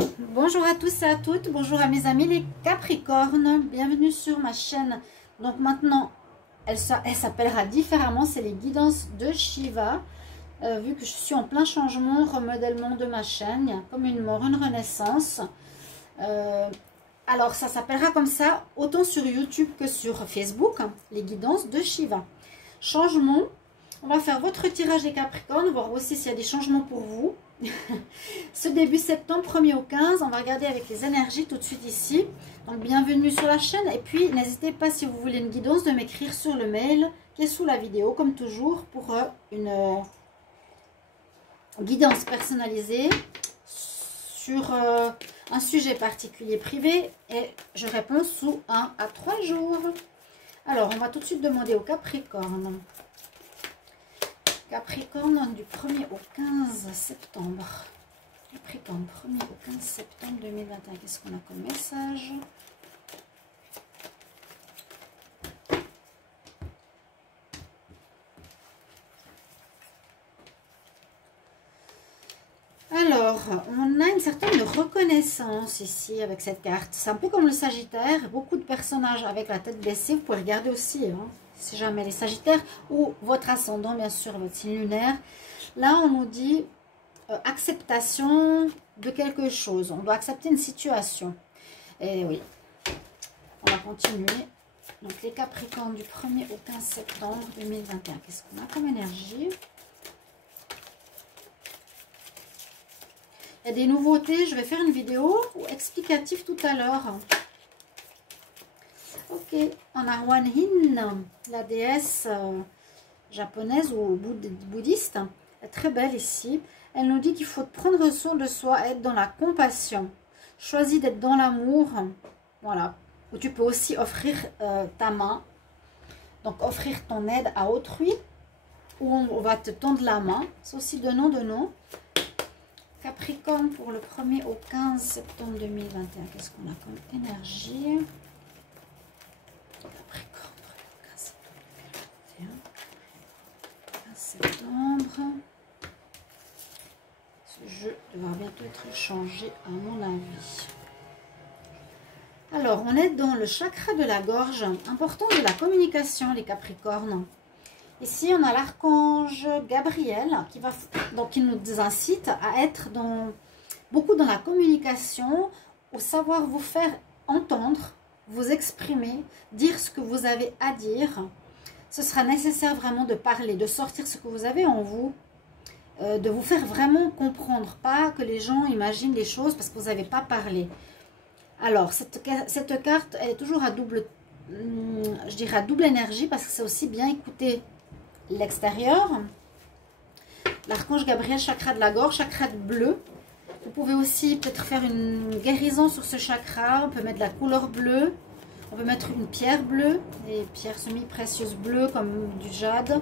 Bonjour à tous et à toutes, bonjour à mes amis les Capricornes, bienvenue sur ma chaîne. Donc maintenant, elle s'appellera différemment, c'est les guidances de Shiva. Vu que je suis en plein changement, remodèlement de ma chaîne, il y a comme une mort, une renaissance. Alors ça s'appellera comme ça, autant sur YouTube que sur Facebook, les guidances de Shiva. Changement, on va faire votre tirage des Capricornes, voir aussi s'il y a des changements pour vous. Ce début septembre, 1er au 15, on va regarder avec les énergies tout de suite ici. Donc bienvenue sur la chaîne et puis n'hésitez pas si vous voulez une guidance de m'écrire sur le mail qui est sous la vidéo comme toujours pour une guidance personnalisée sur un sujet particulier privé et je réponds sous 1 à 3 jours. Alors on va tout de suite demander au Capricorne. Capricorne du 1er au 15 septembre. Capricorne, 1er au 15 septembre 2021. Qu'est-ce qu'on a comme message? Alors, on a une certaine reconnaissance ici avec cette carte. C'est un peu comme le Sagittaire. Beaucoup de personnages avec la tête baissée. Vous pouvez regarder aussi, hein, si jamais les Sagittaires ou votre ascendant, bien sûr, votre signe lunaire. Là, on nous dit acceptation de quelque chose. On doit accepter une situation. Et oui, on va continuer. Donc, les Capricornes du 1er au 15 septembre 2021. Qu'est-ce qu'on a comme énergie? Il y a des nouveautés. Je vais faire une vidéo explicative tout à l'heure. Ok, on a Wan Hin, la déesse japonaise ou bouddhiste. Elle est très belle ici. Elle nous dit qu'il faut prendre soin de soi, être dans la compassion. Choisis d'être dans l'amour. Voilà. Ou tu peux aussi offrir ta main. Donc offrir ton aide à autrui. Ou on va te tendre la main. C'est aussi donnant. Capricorne pour le 1er au 15 septembre 2021. Qu'est-ce qu'on a comme énergie? Capricorne, 1er au 15 septembre 2021. 15 septembre. Ce jeu devra bientôt être changé à mon avis. Alors, on est dans le chakra de la gorge. Important de la communication, les Capricornes. Ici, on a l'archange Gabriel qui nous incite à être beaucoup dans la communication, au savoir vous faire entendre, vous exprimer, dire ce que vous avez à dire. Ce sera nécessaire vraiment de parler, de sortir ce que vous avez en vous, de vous faire vraiment comprendre, pas que les gens imaginent les choses parce que vous n'avez pas parlé. Alors, cette carte, elle est toujours à double, je dirais à double énergie parce que c'est aussi bien écouter l'extérieur. L'archange Gabriel, chakra de la gorge, chakra de bleu. Vous pouvez aussi peut-être faire une guérison sur ce chakra. On peut mettre de la couleur bleue. On peut mettre une pierre bleue, des pierres semi-précieuses bleues comme du jade.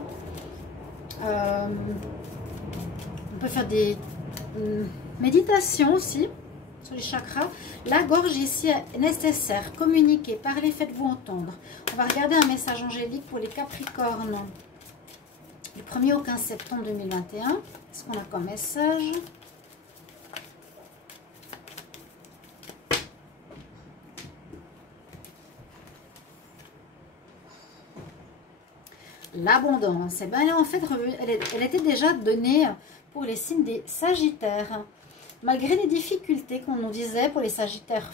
On peut faire des méditations aussi sur les chakras. La gorge ici est nécessaire. Communiquez, parlez, faites-vous entendre. On va regarder un message angélique pour les Capricornes. Du 1er au 15 septembre 2021. Qu'est-ce qu'on a comme message? L'abondance. Eh bien, en fait, elle était déjà donnée pour les signes des Sagittaires. Malgré les difficultés qu'on nous disait pour les Sagittaires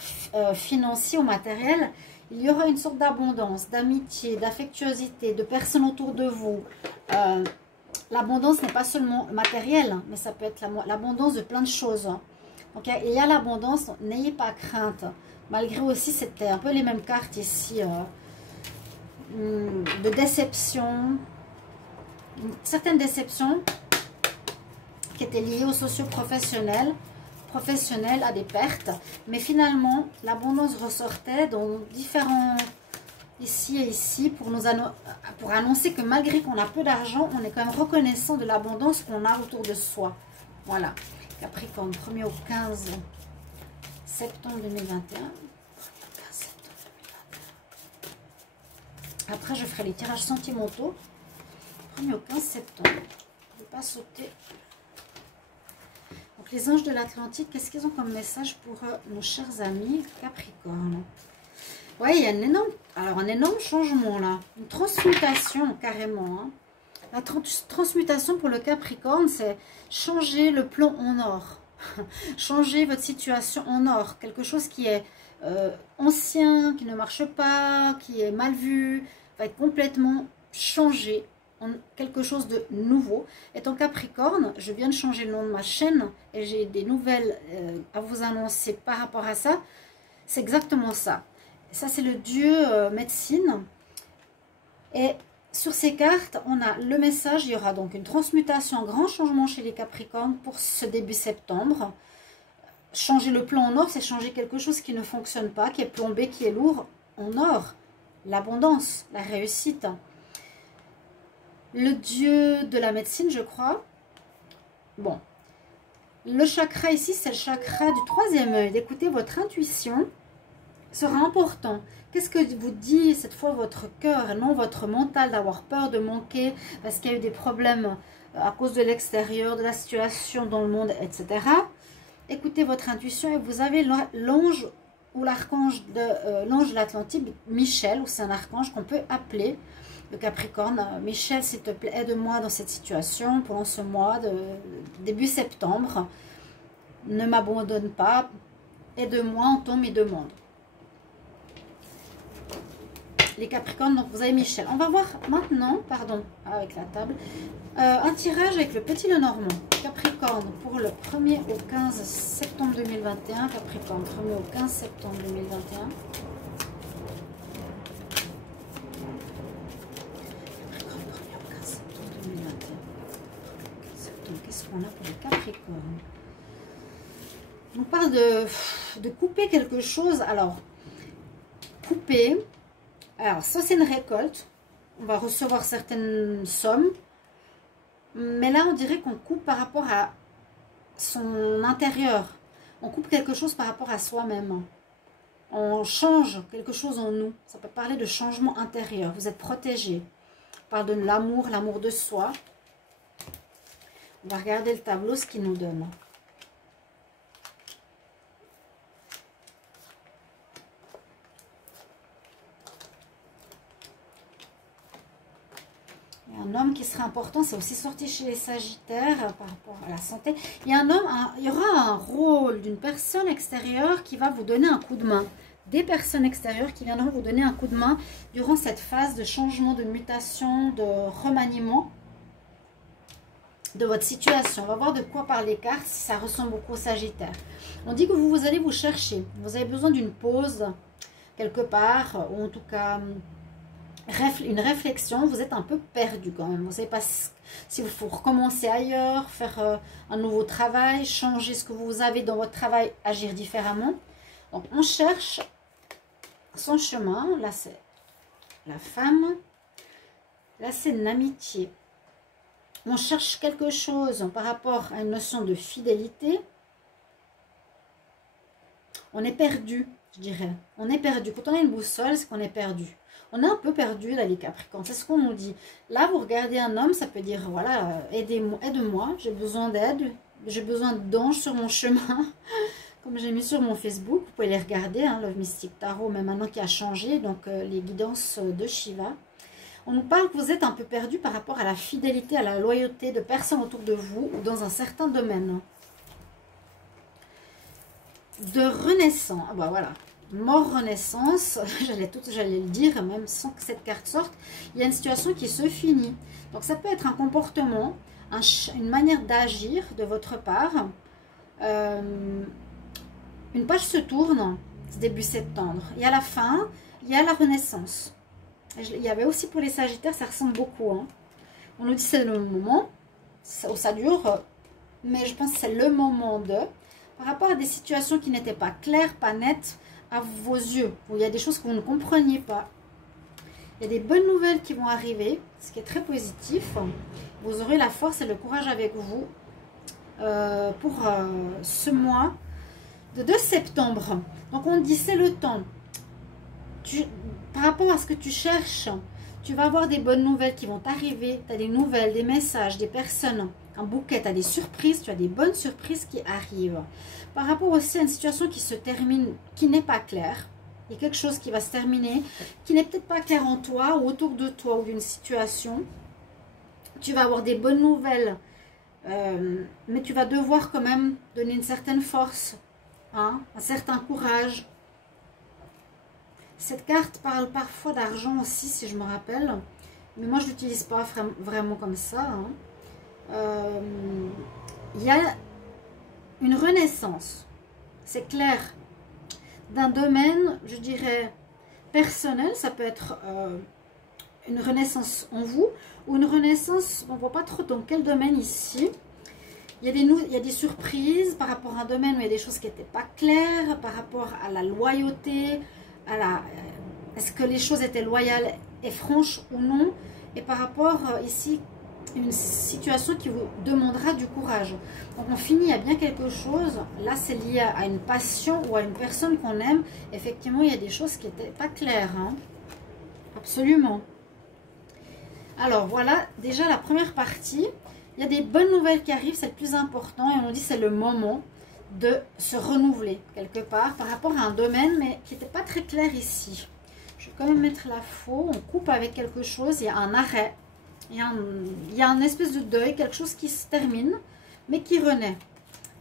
financiers ou matériels, il y aura une sorte d'abondance, d'amitié, d'affectuosité, de personnes autour de vous. L'abondance n'est pas seulement matérielle, mais ça peut être l'abondance de plein de choses. Donc il y a l'abondance, n'ayez pas crainte. Malgré aussi, c'était un peu les mêmes cartes ici, de déception, certaines déceptions qui étaient liées au socio-professionnel, à des pertes, mais finalement l'abondance ressortait dans différents ici et ici pour annoncer que malgré qu'on a peu d'argent, on est quand même reconnaissant de l'abondance qu'on a autour de soi. Voilà, Capricorne, 1er au 15 septembre 2021. Après, je ferai les tirages sentimentaux. 1er au 15 septembre. Je ne vais pas sauter. Donc, Donc les anges de l'Atlantide, qu'est-ce qu'ils ont comme message pour nos chers amis Capricorne? Oui, il y a un énorme changement là, une transmutation carrément. Hein. La transmutation pour le Capricorne, c'est changer le plan en or. Changer votre situation en or. Quelque chose qui est ancien, qui ne marche pas, qui est mal vu, va être complètement changé en quelque chose de nouveau. Étant Capricorne, je viens de changer le nom de ma chaîne et j'ai des nouvelles à vous annoncer par rapport à ça. C'est exactement ça. Ça, c'est le dieu médecine. Et sur ces cartes, on a le message. Il y aura donc une transmutation, un grand changement chez les Capricornes pour ce début septembre. Changer le plan en or, c'est changer quelque chose qui ne fonctionne pas, qui est plombé, qui est lourd en or. L'abondance, la réussite. Le dieu de la médecine, je crois. Bon. Le chakra ici, c'est le chakra du troisième œil. D'écouter votre intuition sera important. Qu'est-ce que vous dit cette fois votre cœur et non votre mental, d'avoir peur de manquer parce qu'il y a eu des problèmes à cause de l'extérieur, de la situation dans le monde, etc. Écoutez votre intuition et vous avez l'ange ou l'archange de l'Atlantide, Michel, ou c'est un archange qu'on peut appeler le Capricorne. Michel, s'il te plaît, aide-moi dans cette situation pendant ce mois de début septembre. Ne m'abandonne pas, aide-moi, entends mes demandes. Les Capricornes, donc vous avez Michel. On va voir maintenant, pardon, avec la table, un tirage avec le petit Lenormand. Capricorne pour le 1er au 15 septembre 2021. Capricorne, 1er au 15 septembre 2021. Capricorne, 1er au 15 septembre 2021. Septembre, qu'est-ce qu'on a pour les Capricornes? On parle de couper quelque chose. Alors, couper... Alors, ça, c'est une récolte. On va recevoir certaines sommes. Mais là, on dirait qu'on coupe par rapport à son intérieur. On coupe quelque chose par rapport à soi-même. On change quelque chose en nous. Ça peut parler de changement intérieur. Vous êtes protégé. On parle de l'amour, l'amour de soi. On va regarder le tableau, ce qu'il nous donne. Un homme qui sera important, c'est aussi sorti chez les Sagittaires par rapport à la santé. Il y a un homme, il y aura un rôle d'une personne extérieure qui va vous donner un coup de main. Des personnes extérieures qui viendront vous donner un coup de main durant cette phase de changement, de mutation, de remaniement de votre situation. On va voir de quoi parlent les cartes, si ça ressemble beaucoup au Sagittaire. On dit que vous allez vous chercher. Vous avez besoin d'une pause quelque part, ou en tout cas... une réflexion, vous êtes un peu perdu quand même. Vous ne savez pas si vous faut recommencer ailleurs, faire un nouveau travail, changer ce que vous avez dans votre travail, agir différemment. Donc on cherche son chemin. Là c'est la femme. Là c'est une amitié. On cherche quelque chose par rapport à une notion de fidélité. On est perdu, je dirais. On est perdu. Quand on a une boussole, c'est qu'on est perdu. On est un peu perdu là les Capricornes, c'est ce qu'on nous dit. Là vous regardez un homme, ça peut dire voilà, aide-moi, j'ai besoin d'aide, j'ai besoin d'anges sur mon chemin. Comme j'ai mis sur mon Facebook, vous pouvez les regarder, hein, Love Mystic Tarot, même maintenant qui a changé, donc les guidances de Shiva. On nous parle que vous êtes un peu perdu par rapport à la fidélité, à la loyauté de personnes autour de vous ou dans un certain domaine. De renaissance, ah bah voilà. Mort, renaissance, j'allais le dire, même sans que cette carte sorte, il y a une situation qui se finit. Donc ça peut être un comportement, une manière d'agir de votre part. Une page se tourne, c'est début septembre. Et à la fin, il y a la renaissance. Il y avait aussi pour les Sagittaires, ça ressemble beaucoup. Hein. On nous dit c'est le moment, ça dure, mais je pense que c'est le moment de... Par rapport à des situations qui n'étaient pas claires, pas nettes, à vos yeux, où il y a des choses que vous ne compreniez pas. Il y a des bonnes nouvelles qui vont arriver, ce qui est très positif. Vous aurez la force et le courage avec vous pour ce mois de 2 septembre. Donc on dit c'est le temps. Par rapport à ce que tu cherches, tu vas avoir des bonnes nouvelles qui vont t'arriver. Tu as des nouvelles, des messages, des personnes un bouquet, tu as des surprises, tu as des bonnes surprises qui arrivent. Par rapport aussi à une situation qui se termine, qui n'est pas claire, il y a quelque chose qui va se terminer, qui n'est peut-être pas clair en toi ou autour de toi ou d'une situation. Tu vas avoir des bonnes nouvelles, mais tu vas devoir quand même donner une certaine force, hein, un certain courage. Cette carte parle parfois d'argent aussi, si je me rappelle, mais moi je ne l'utilise pas vraiment comme ça. Hein. Il y a une renaissance, c'est clair, d'un domaine, je dirais, personnel. Ça peut être une renaissance en vous ou une renaissance, on ne voit pas trop dans quel domaine ici. Il y a des surprises par rapport à un domaine où il y a des choses qui n'étaient pas claires, par rapport à la loyauté, est-ce que les choses étaient loyales et franches ou non, et par rapport ici, une situation qui vous demandera du courage. Donc on finit à bien quelque chose. Là c'est lié à une passion ou à une personne qu'on aime. Effectivement il y a des choses qui n'étaient pas claires, hein. Absolument. Alors voilà déjà la première partie. Il y a des bonnes nouvelles qui arrivent, c'est le plus important, et on dit c'est le moment de se renouveler quelque part par rapport à un domaine mais qui n'était pas très clair ici. Je vais quand même mettre la faux. On coupe avec quelque chose, il y a un arrêt. Il y a un espèce de deuil, quelque chose qui se termine, mais qui renaît.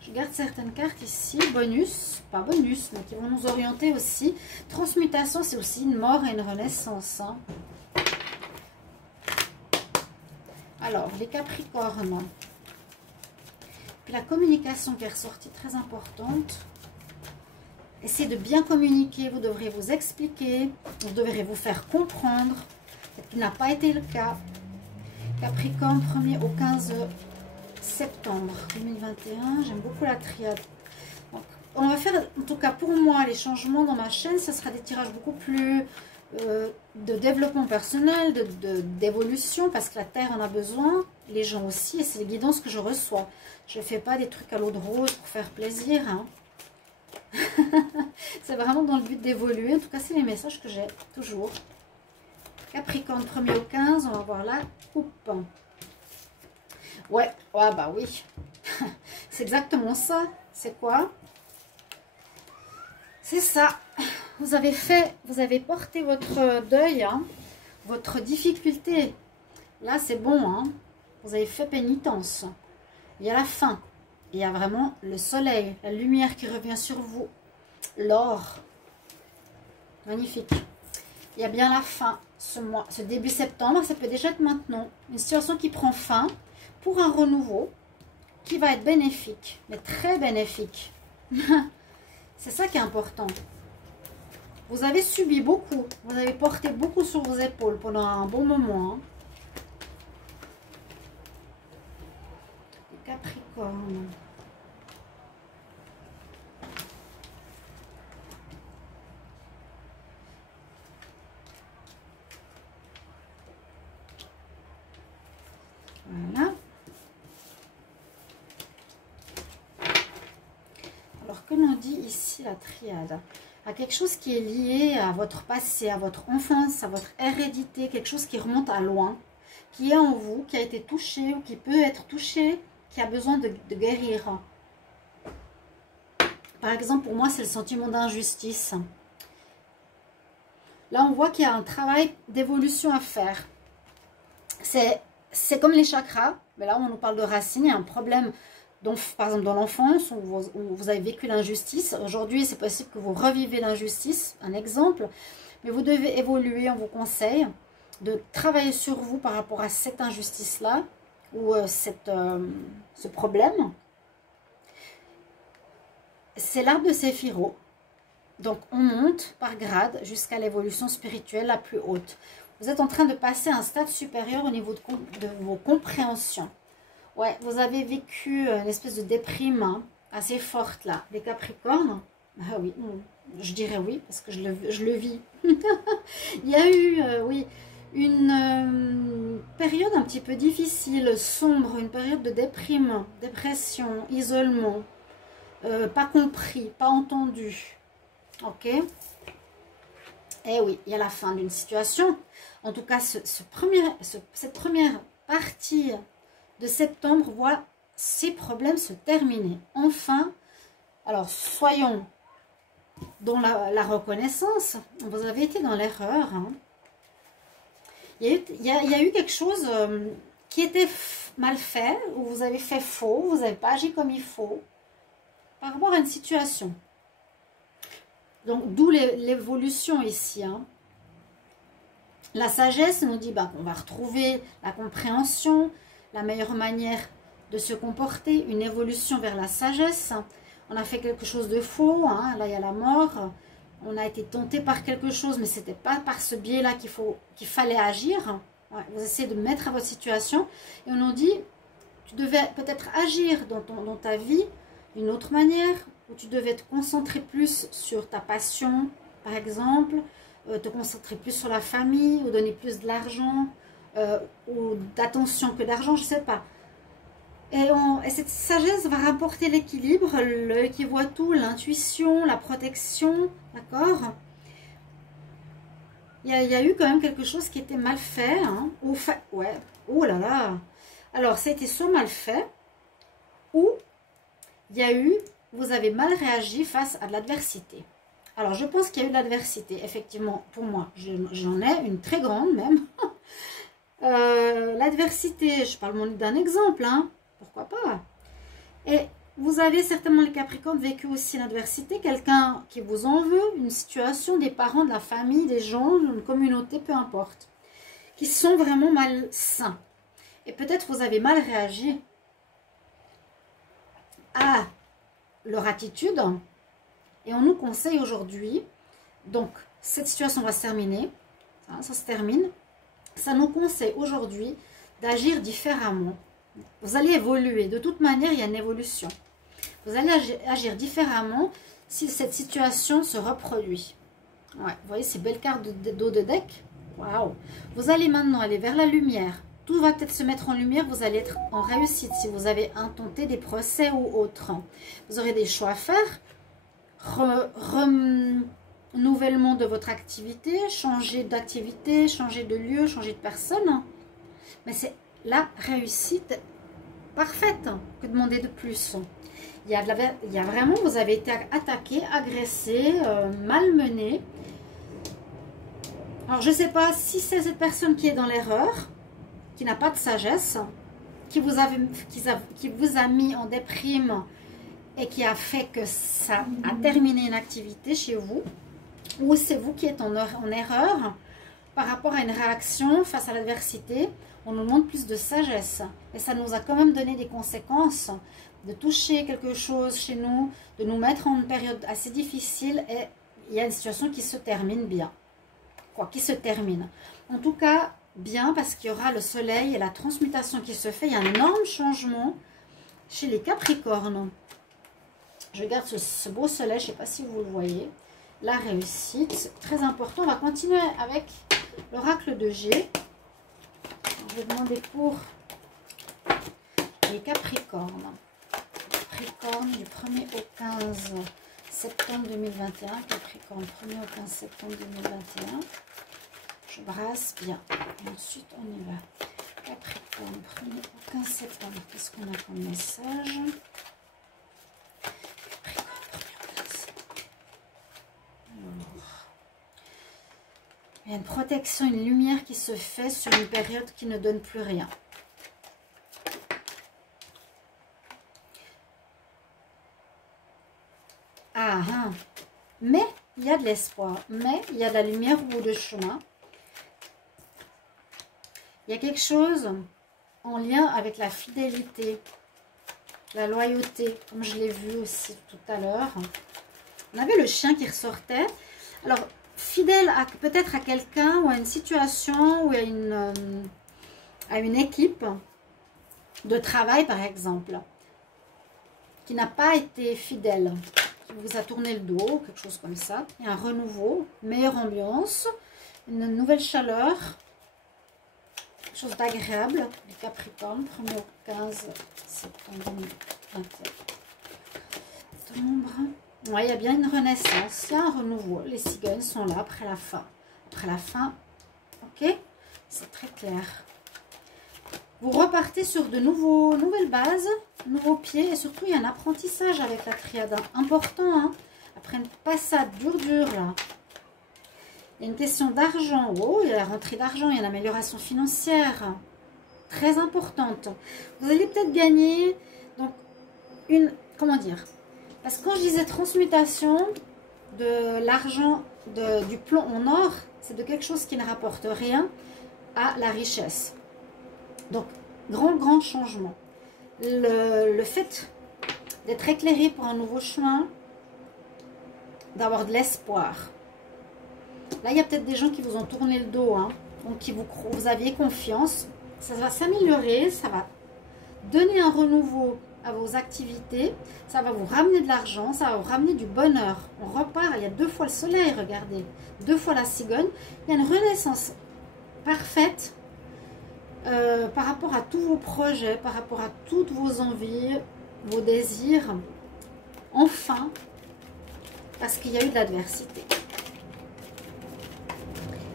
Je garde certaines cartes ici, bonus, pas bonus, mais qui vont nous orienter aussi. Transmutation, c'est aussi une mort et une renaissance. Hein. Alors, les Capricornes. Puis la communication qui est ressortie, très importante. Essayez de bien communiquer, vous devrez vous expliquer, vous devrez vous faire comprendre, ce qui n'a pas été le cas. Capricorne, 1er au 15 septembre 2021. J'aime beaucoup la triade. Donc, on va faire, en tout cas pour moi, les changements dans ma chaîne. Ce sera des tirages beaucoup plus de développement personnel, d'évolution, parce que la Terre en a besoin, les gens aussi, et c'est les guidances que je reçois. Je ne fais pas des trucs à l'eau de rose pour faire plaisir. Hein. C'est vraiment dans le but d'évoluer. En tout cas, c'est les messages que j'ai toujours. Capricorne, 1er au 15, on va voir la coupe. Ouais, bah oui. C'est exactement ça. C'est quoi? C'est ça. Vous avez porté votre deuil, hein, votre difficulté. Là, c'est bon, hein. Vous avez fait pénitence. Il y a la fin. Il y a vraiment le soleil, la lumière qui revient sur vous. L'or. Magnifique. Il y a bien la fin, ce début septembre, ça peut déjà être maintenant. Une situation qui prend fin pour un renouveau qui va être bénéfique, mais très bénéfique. C'est ça qui est important. Vous avez subi beaucoup, vous avez porté beaucoup sur vos épaules pendant un bon moment. Hein. Capricorne. Voilà. Alors, que nous dit ici la triade? À quelque chose qui est lié à votre passé, à votre enfance, à votre hérédité, quelque chose qui remonte à loin, qui est en vous, qui a été touché ou qui peut être touché, qui a besoin de guérir. Par exemple, pour moi, c'est le sentiment d'injustice. Là, on voit qu'il y a un travail d'évolution à faire. C'est comme les chakras, mais là, on nous parle de racines. Il y a un problème, par exemple, dans l'enfance, où vous avez vécu l'injustice. Aujourd'hui, c'est possible que vous revivez l'injustice, un exemple. Mais vous devez évoluer, on vous conseille de travailler sur vous par rapport à cette injustice-là, ou ce problème. C'est l'arbre de Séphiro. Donc, on monte par grade jusqu'à l'évolution spirituelle la plus haute. Vous êtes en train de passer à un stade supérieur au niveau de vos compréhensions. Ouais, vous avez vécu une espèce de déprime, hein, assez forte là. Les Capricornes, ah oui, je dirais oui, parce que je le vis. Il y a eu, oui, une période un petit peu difficile, sombre, une période de déprime, dépression, isolement, pas compris, pas entendu. Ok. Et oui, il y a la fin d'une situation. En tout cas, cette première partie de septembre voit ces problèmes se terminer. Enfin, alors soyons dans la reconnaissance. Vous avez été dans l'erreur. Hein. Il y a eu quelque chose qui était mal fait, ou vous avez fait faux, vous n'avez pas agi comme il faut, par rapport à une situation. Donc, d'où l'évolution ici. Hein. La sagesse nous dit qu'on va retrouver la compréhension, la meilleure manière de se comporter, une évolution vers la sagesse. On a fait quelque chose de faux, hein, là il y a la mort. On a été tenté par quelque chose, mais ce n'était pas par ce biais-là qu'il fallait agir. Ouais, vous essayez de mettre à votre situation et on nous dit, tu devais peut-être agir dans ta vie d'une autre manière, où tu devais te concentrer plus sur ta passion, par exemple, te concentrer plus sur la famille, ou donner plus de l'argent, ou d'attention que d'argent, je ne sais pas. Et cette sagesse va rapporter l'équilibre, l'œil qui voit tout, l'intuition, la protection, d'accord? Il y a eu quand même quelque chose qui était mal fait, hein, ouais, oh là là. Alors, ça a été soit mal fait, ou il y a eu, vous avez mal réagi face à de l'adversité. Alors, je pense qu'il y a eu de l'adversité, effectivement, pour moi. J'en ai une très grande même. L'adversité, je parle d'un exemple, hein, pourquoi pas. Et vous avez certainement, les Capricornes, vécu aussi l'adversité, quelqu'un qui vous en veut, une situation, des parents, de la famille, des gens, une communauté, peu importe, qui sont vraiment malsains. Et peut-être vous avez mal réagi à leur attitude. Et on nous conseille aujourd'hui, donc cette situation va se terminer, ça se termine, ça nous conseille aujourd'hui d'agir différemment. Vous allez évoluer, de toute manière il y a une évolution. Vous allez agir différemment si cette situation se reproduit. Ouais, vous voyez ces belles cartes d'eau de deck. Waouh! Vous allez maintenant aller vers la lumière. Tout va peut-être se mettre en lumière. Vous allez être en réussite si vous avez intenté des procès ou autres. Vous aurez des choix à faire. Renouvellement de votre activité. Changer d'activité, changer de lieu, changer de personne. Mais c'est la réussite parfaite. Que demander de plus? Il y a vraiment, vous avez été attaqué, agressé, malmené. Alors, je ne sais pas si c'est cette personne qui est dans l'erreur, qui n'a pas de sagesse, qui vous a mis en déprime et qui a fait que ça a terminé une activité chez vous, ou c'est vous qui êtes en erreur par rapport à une réaction face à l'adversité. On nous demande plus de sagesse et ça nous a quand même donné des conséquences de toucher quelque chose chez nous, de nous mettre en une période assez difficile, et il y a une situation qui se termine bien. Quoi, qui se termine. En tout cas, bien, parce qu'il y aura le soleil et la transmutation qui se fait. Il y a un énorme changement chez les Capricornes. Je regarde ce beau soleil, je ne sais pas si vous le voyez. La réussite, c'est très important. On va continuer avec l'oracle de G. Je vais demander pour les Capricornes. Capricorne du 1er au 15 septembre 2021. Capricorne 1er au 15 septembre 2021. Je brasse bien. Et ensuite, on y va. Capricorne 1er au 15 septembre. Qu'est-ce qu'on a comme message? Capricorne 1er au 15 septembre. Alors, il y a une protection, une lumière qui se fait sur une période qui ne donne plus rien. Mais il y a de l'espoir, mais il y a de la lumière au bout du chemin. Il y a quelque chose en lien avec la fidélité, la loyauté, comme je l'ai vu aussi tout à l'heure. On avait le chien qui ressortait. Alors, fidèle peut-être à quelqu'un ou à une situation ou à une équipe de travail, par exemple, qui n'a pas été fidèle, qui vous a tourné le dos, quelque chose comme ça. Il y a un renouveau, meilleure ambiance, une nouvelle chaleur, quelque chose d'agréable. Les Capricornes, 1er au 15 septembre 2021. Ouais, il y a bien une renaissance, il y a un renouveau. Les cigognes sont là après la fin. Après la fin, ok, c'est très clair. vous repartez sur de nouvelles bases, nouveaux pieds. Et surtout, il y a un apprentissage avec la triade. Important, hein. Après une passade dure, là. Il y a une question d'argent. Oh, il y a la rentrée d'argent, il y a l'amélioration financière. Très importante. Vous allez peut-être gagner, donc, comment dire? Parce que quand je disais transmutation de l'argent, du plomb en or, c'est de quelque chose qui ne rapporte rien à la richesse. Donc, grand changement. Le fait d'être éclairé pour un nouveau chemin, d'avoir de l'espoir. Là, il y a peut-être des gens qui vous ont tourné le dos, hein, donc vous aviez confiance. Ça va s'améliorer, ça va donner un renouveau à vos activités, ça va vous ramener de l'argent, ça va vous ramener du bonheur. On repart, il y a 2 fois le soleil, regardez, 2 fois la cigogne. Il y a une renaissance parfaite par rapport à tous vos projets, par rapport à toutes vos envies, vos désirs. Enfin, parce qu'il y a eu de l'adversité.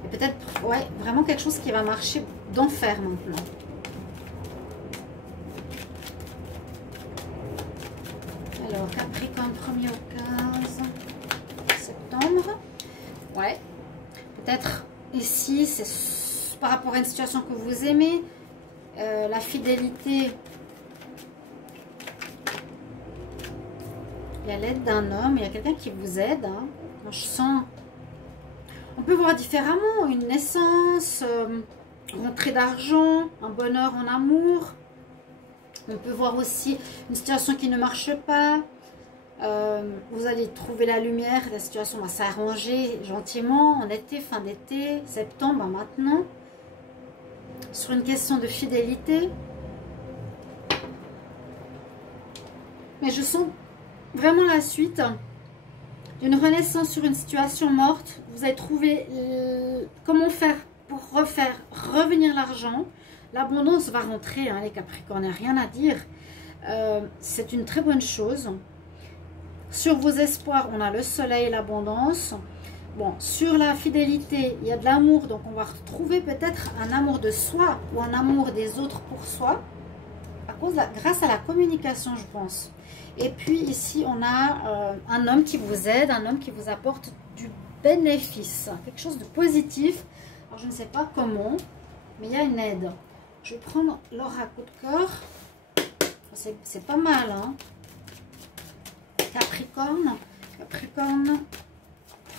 Et peut-être, ouais, vraiment quelque chose qui va marcher d'enfer maintenant. Alors, Capricorne, 1er au 15 septembre. Ouais. Peut-être ici, c'est par rapport à une situation que vous aimez. La fidélité. Il y a l'aide d'un homme. Il y a quelqu'un qui vous aide. Hein. Moi, je sens... On peut voir différemment. Une naissance, rentrée d'argent, un bonheur en amour. On peut voir aussi une situation qui ne marche pas. Vous allez trouver la lumière. La situation va s'arranger gentiment en été, fin d'été, septembre, maintenant. Sur une question de fidélité. Mais je sens vraiment la suite d'une renaissance sur une situation morte. Vous allez trouver comment faire pour revenir l'argent. L'abondance va rentrer, hein, les Capricornes, rien à dire. C'est une très bonne chose. Sur vos espoirs, on a le soleil et l'abondance. Bon, sur la fidélité, il y a de l'amour. Donc, on va retrouver peut-être un amour de soi ou un amour des autres pour soi. Grâce à la communication, je pense. Et puis, ici, on a un homme qui vous aide, un homme qui vous apporte du bénéfice. Quelque chose de positif. Alors, je ne sais pas comment, mais il y a une aide. Je vais prendre l'oracle de cœur. C'est pas mal, hein. Capricorne. Capricorne,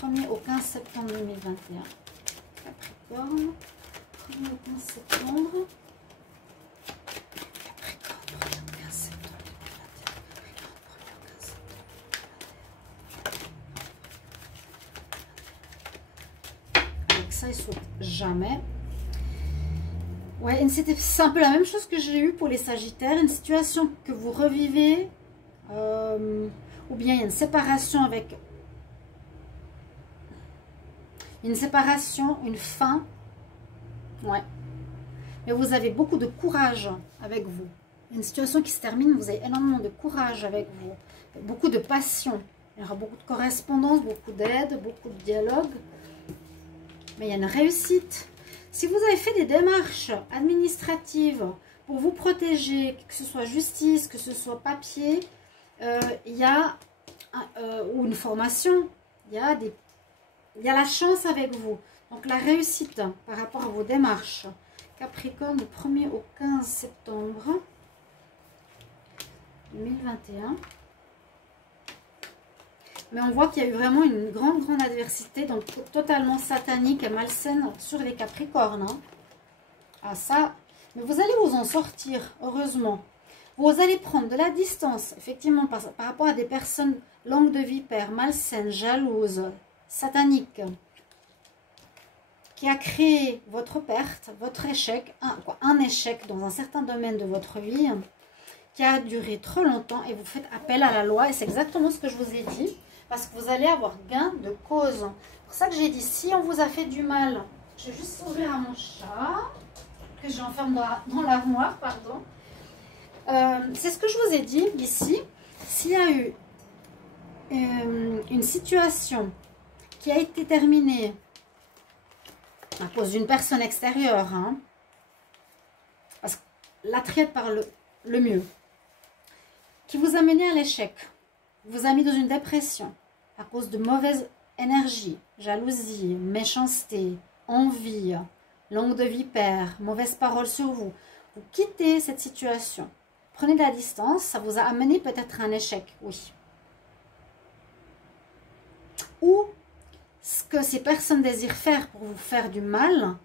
1er au 15 septembre 2021. Capricorne, 1er au 15 septembre. Capricorne, 1er au 15 septembre 2021. Avec ça, il saute jamais. Ouais, c'est un peu la même chose que j'ai eu pour les Sagittaires. Une situation que vous revivez, ou bien il y a une séparation avec... Une séparation, une fin. Ouais. Mais vous avez beaucoup de courage avec vous. Une situation qui se termine, vous avez énormément de courage avec vous. Beaucoup de passion. Il y aura beaucoup de correspondance, beaucoup d'aide, beaucoup de dialogue. Mais il y a une réussite. Si vous avez fait des démarches administratives pour vous protéger, que ce soit justice, que ce soit papier, il y a ou une formation, il y a la chance avec vous. Donc la réussite par rapport à vos démarches. Capricorne, du 1er au 15 septembre 2021. Mais on voit qu'il y a eu vraiment une grande adversité, donc totalement satanique et malsaine sur les Capricornes. Hein. Ah ça, mais vous allez vous en sortir, heureusement. Vous allez prendre de la distance, effectivement, par rapport à des personnes langue de vipère, malsaines, jalouses, sataniques, qui a créé votre perte, votre échec, un échec dans un certain domaine de votre vie, qui a duré trop longtemps, et vous faites appel à la loi, et c'est exactement ce que je vous ai dit. Parce que vous allez avoir gain de cause. C'est pour ça que j'ai dit, si on vous a fait du mal, je vais juste s'ouvrir à mon chat, que j'enferme dans l'armoire, pardon. C'est ce que je vous ai dit ici. S'il y a eu une situation qui a été terminée à cause d'une personne extérieure, hein, parce que la triade par le mieux, qui vous a mené à l'échec, vous a mis dans une dépression à cause de mauvaises énergies, jalousie, méchanceté, envie, langue de vipère, mauvaises paroles sur vous. Vous quittez cette situation. Prenez de la distance, ça vous a amené peut-être à un échec, oui. Ou ce que ces personnes désirent faire pour vous faire du mal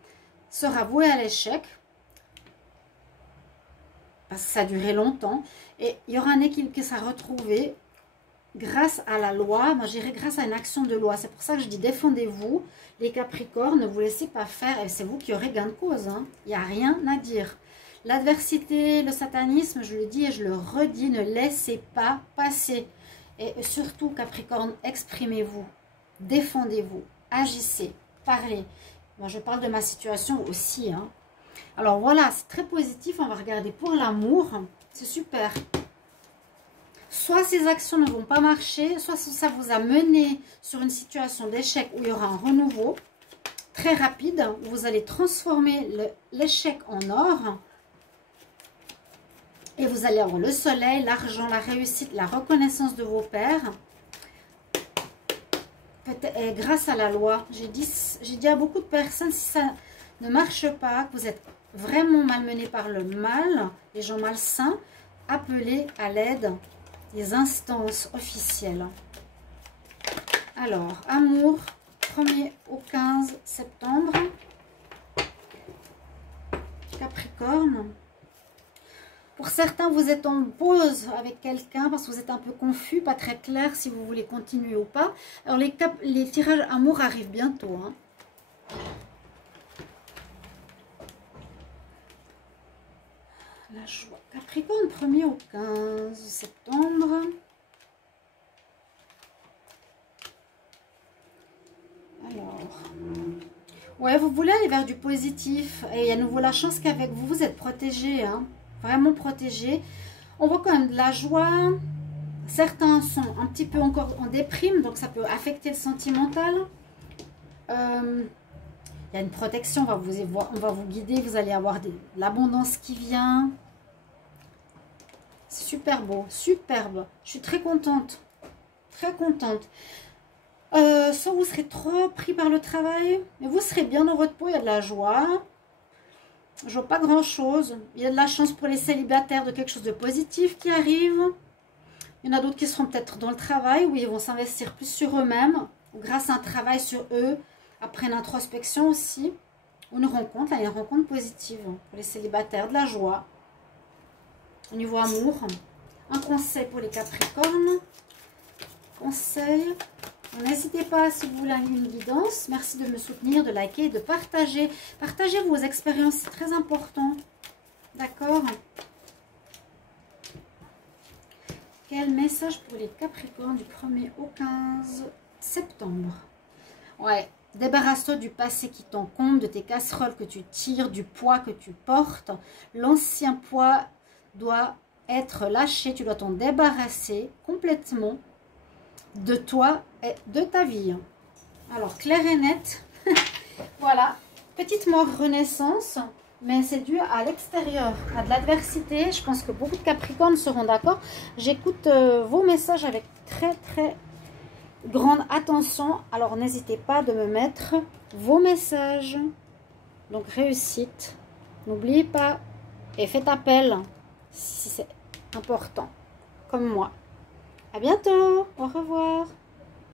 sera voué à l'échec parce que ça a duré longtemps et il y aura un équilibre qui sera retrouvé grâce à la loi, moi je dirais grâce à une action de loi. C'est pour ça que je dis défendez-vous, les Capricornes, ne vous laissez pas faire et c'est vous qui aurez gain de cause. Hein. Il n'y a rien à dire. L'adversité, le satanisme, je le dis et je le redis, ne laissez pas passer. Et surtout Capricorne, exprimez-vous, défendez-vous, agissez, parlez. Moi je parle de ma situation aussi. Hein. Alors voilà, c'est très positif, on va regarder pour l'amour, c'est super. Soit ces actions ne vont pas marcher, soit ça vous a mené sur une situation d'échec où il y aura un renouveau très rapide, où vous allez transformer l'échec en or. Et vous allez avoir le soleil, l'argent, la réussite, la reconnaissance de vos pairs. Et grâce à la loi, j'ai dit à beaucoup de personnes, si ça ne marche pas, que vous êtes vraiment malmené par le mal, les gens malsains, appelez à l'aide des instances officielles. Alors, amour, 1er au 15 septembre. Capricorne. Pour certains, vous êtes en pause avec quelqu'un parce que vous êtes un peu confus, pas très clair si vous voulez continuer ou pas. Alors, les tirages amour arrivent bientôt. Hein. La joie. Capricorne, 1er au 15 septembre. Alors, ouais, vous voulez aller vers du positif. Et il y a à nouveau la chance qu'avec vous, vous êtes protégé. Hein, vraiment protégé. On voit quand même de la joie. Certains sont un petit peu encore en déprime, donc ça peut affecter le sentimental. Il y a une protection, on va vous guider, vous allez avoir de l'abondance qui vient. C'est super beau, superbe. Je suis très contente, très contente. Soit vous serez trop pris par le travail, mais vous serez bien dans votre peau, il y a de la joie. Je vois pas grand chose. Il y a de la chance pour les célibataires de quelque chose de positif qui arrive. Il y en a d'autres qui seront peut-être dans le travail, où ils vont s'investir plus sur eux-mêmes, grâce à un travail sur eux, après une introspection aussi. Une rencontre, là il y a une rencontre positive pour les célibataires, de la joie. Au niveau amour, un conseil pour les Capricornes. Conseil, n'hésitez pas si vous voulez une guidance. Merci de me soutenir, de liker et de partager. Partagez vos expériences, c'est très important. D'accord? Quel message pour les Capricornes du 1er au 15 septembre? Ouais, débarrasse-toi du passé qui t'encombre, de tes casseroles que tu tires, du poids que tu portes. L'ancien poids doit être lâché, tu dois t'en débarrasser complètement de toi et de ta vie. Alors, clair et net, voilà, petite mort renaissance, mais c'est dû à l'extérieur, à de l'adversité. Je pense que beaucoup de Capricornes seront d'accord. J'écoute vos messages avec très grande attention, alors n'hésitez pas de me mettre vos messages. Donc, réussite, n'oubliez pas et faites appel si c'est important, comme moi. À bientôt, au revoir.